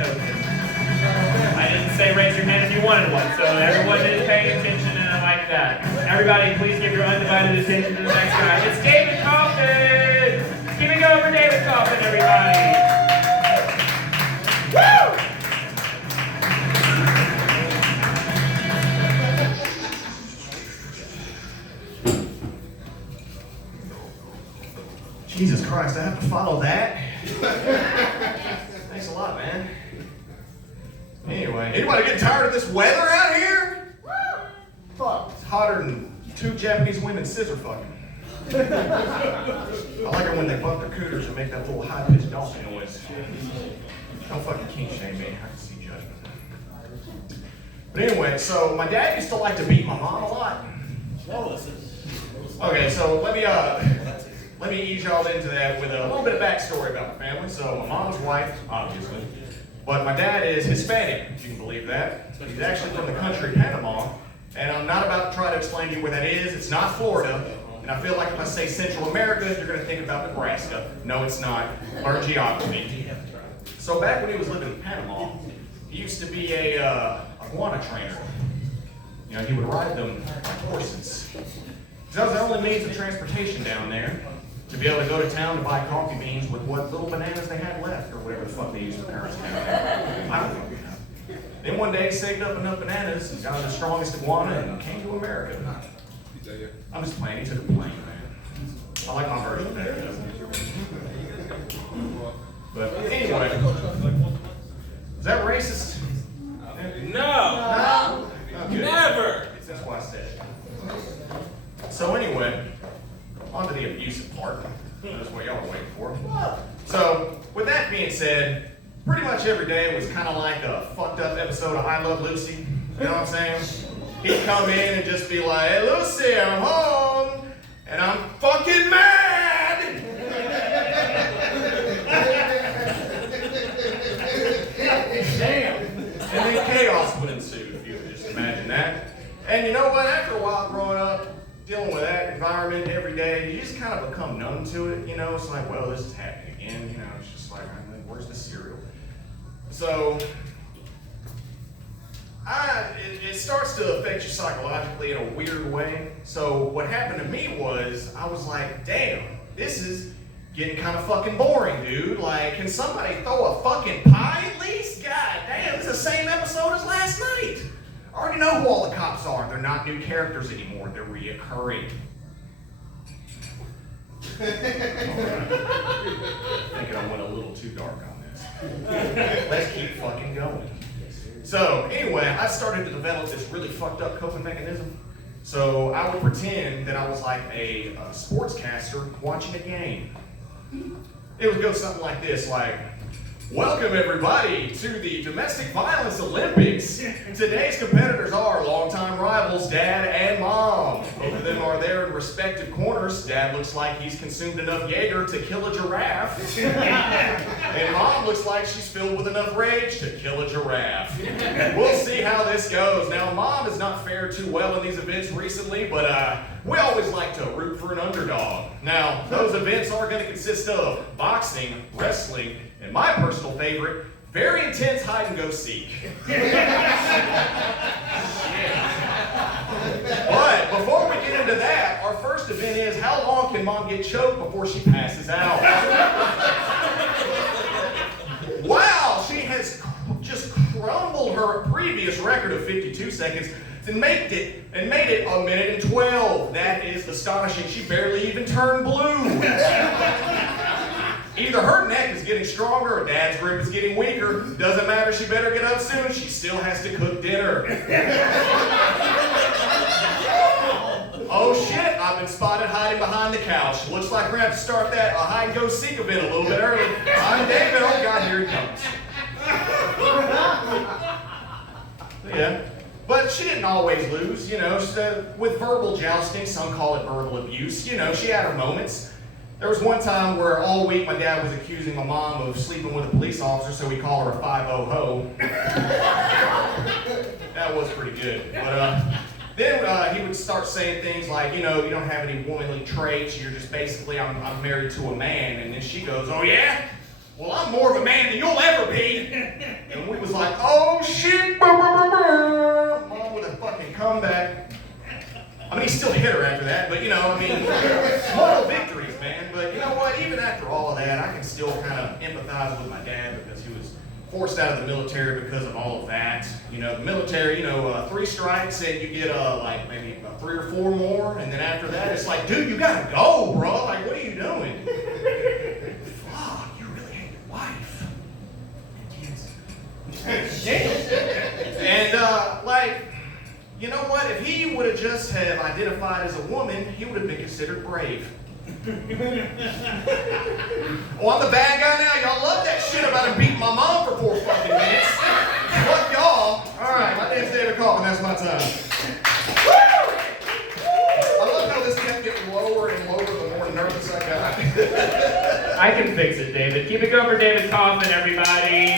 token. I didn't say raise your hand if you wanted one, so everyone is paying attention, and I like that. Everybody, please give your undivided attention to the next guy. It's David Coffin! Keep it going for David Coffin, everybody! Woo! Jesus Christ, I have to follow that? Thanks a lot, man. Anyway, anybody getting tired of this weather out here? Fuck, it's hotter than two Japanese women scissor fucking. I like it when they buck their cooters and make that little high-pitched donkey noise. Don't fucking kink shame me, I can see judgment. But anyway, so my dad used to like to beat my mom a lot. Okay, so let me ease y'all into that with a little bit of backstory about my family. So my mom's white, obviously, but my dad is Hispanic, if you can believe that. He's actually from the country Panama, and I'm not about to try to explain to you where that is. It's not Florida, and I feel like if I say Central America, you're going to think about Nebraska. No, it's not. Learn geography. So back when he was living in Panama, he used to be a iguana trainer. You know, he would ride them like horses. That was the only means of transportation down there, to be able to go to town to buy coffee beans with what little bananas they had left, or whatever the fuck they used for currency down there. I don't fucking know. Then one day he saved up enough bananas and got the strongest iguana and came to America. I'm just playing, he took a plane, man. I like my version better, but anyway, is that racist? No! Oh, good. Never! That's why I said it. So anyway, on to the abusive part. That's what y'all were waiting for. So, with that being said, pretty much every day was kind of like a fucked up episode of I Love Lucy. You know what I'm saying? He'd come in and just be like, "Hey Lucy, I'm home, and I'm fucking mad!" Damn. And then chaos would ensue, if you could just imagine that. And you know what? After a while growing up, dealing with that environment every day, you just kind of become numb to it, you know? It's like, well, this is happening again, you know? It's just like, where's the cereal? So, it starts to affect you psychologically in a weird way. So what happened to me was, I was like, damn, this is getting kind of fucking boring, dude. Like, can somebody throw a fucking pie at least? God damn, it's the same episode as last night. I already know who all the cops are. They're not new characters anymore. They're reoccurring. Thinking I went a little too dark on this. Let's keep fucking going. So, anyway, I started to develop this really fucked up coping mechanism. So, I would pretend that I was like a sportscaster watching a game. It would go something like this, like, "Welcome everybody to the Domestic Violence Olympics. Today's competitors are longtime rivals, Dad and Mom. Both of them are there in respective corners. Dad looks like he's consumed enough Jaeger to kill a giraffe. And Mom looks like she's filled with enough rage to kill a giraffe. We'll see how this goes. Now, Mom has not fared too well in these events recently, but we always like to root for an underdog. Now, those events are going to consist of boxing, wrestling, and my personal favorite, very intense hide-and-go-seek. But before we get into that, our first event is, how long can Mom get choked before she passes out? Wow, she has just crumbled her previous record of 52 seconds and made it a minute and 12. That is astonishing. She barely even turned blue. Either her neck is getting stronger or Dad's grip is getting weaker. Doesn't matter, she better get up soon. She still has to cook dinner. Oh shit, I've been spotted hiding behind the couch. Looks like we're gonna have to start that hide-and-go-seek event a little bit early. I'm David, oh God, here he comes. Yeah, but she didn't always lose, you know. With verbal jousting, some call it verbal abuse. You know, she had her moments. There was one time where all week my dad was accusing my mom of sleeping with a police officer, so we call her a 5-0 ho. That was pretty good. But then he would start saying things like, you know, you don't have any womanly traits. You're just basically, I'm married to a man. And then she goes, oh yeah? Well, I'm more of a man than you'll ever be. And oh shit, Mom with a fucking comeback. I mean, he still hit her after that, but you know, I mean, moral victories, man. But you know what? Even after all of that, I can still kind of empathize with my dad because he was forced out of the military because of all of that. You know, the military, you know, 3 strikes and you get like maybe about 3 or 4 more, and then after that, it's like, dude, you gotta go, bro. Like, what are you doing? Fuck, you really hate your wife and kids. And like, you know what? If he would have just have identified as a woman, he would have been considered brave. Oh, I'm the bad guy now? Y'all love that shit about him beating my mom for 4 fucking minutes. Fuck y'all. All right, my name's David Kaufman. That's my time. Woo! I love how this kept getting lower and lower the more nervous I got. I can fix it, David. Keep it going for David Kaufman, everybody.